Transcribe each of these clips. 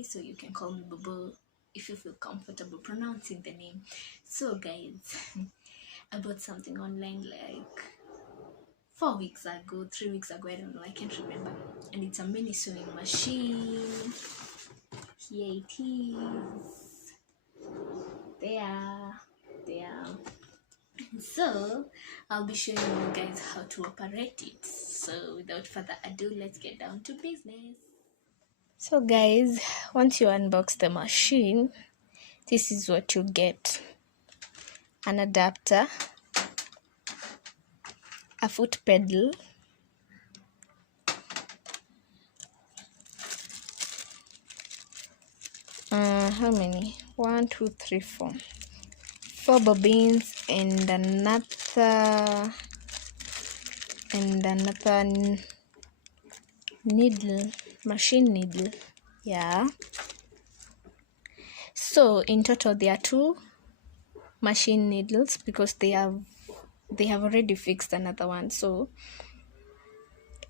Boy, so you can call me Bobo if you feel comfortable pronouncing the name. So guys, I bought something online like 4 weeks ago, 3 weeks ago, I don't know, I can't remember. And it's a mini sewing machine. Here it is. There. So I'll be showing you guys how to operate it. So without further ado, let's get down to business. So guys, once you unbox the machine, this is what you get: an adapter, a foot pedal, how many? 1, 2, 3, 4 bobbins, and another needle, machine needle. Yeah, so in total there are 2 machine needles because they have already fixed another one. So,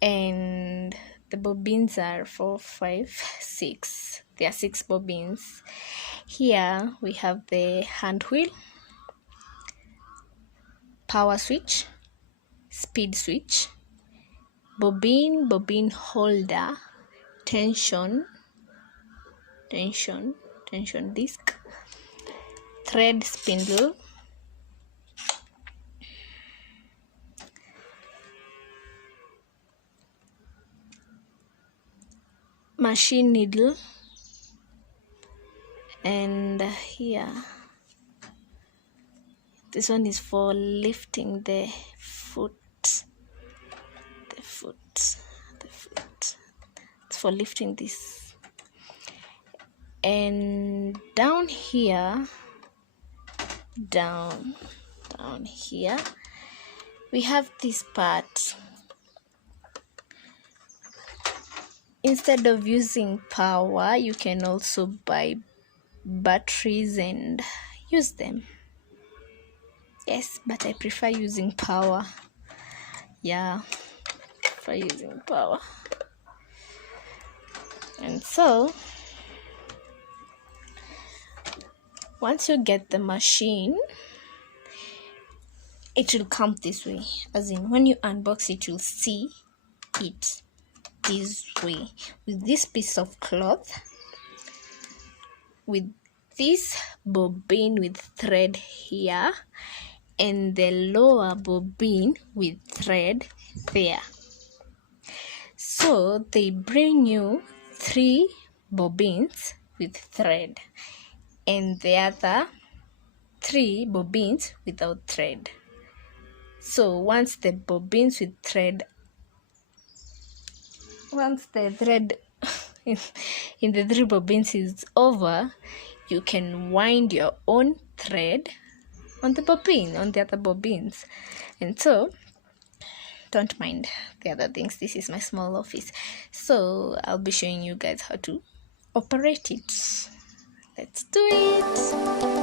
and the bobbins are 4, 5, 6. There are 6 bobbins. Here we have the hand wheel, power switch, speed switch, bobbin holder, tension disc, thread spindle, machine needle, and here this one is for lifting the foot. It's for lifting this. And down here, down here, we have this part. Instead of using power, you can also buy batteries and use them. Yes, but I prefer using power. Yeah, for using power. And so once you get the machine, it will come this way. As in, when you unbox it, you'll see it this way, with this piece of cloth, with this bobbin with thread here, and the lower bobbin with thread there. So they bring you 3 bobbins with thread and the other 3 bobbins without thread. So once the bobbins with thread, once the thread in the 3 bobbins is over, you can wind your own thread on the bobbin, on the other bobbins. And so don't mind the other things. This is my small office, so I'll be showing you guys how to operate it. Let's do it.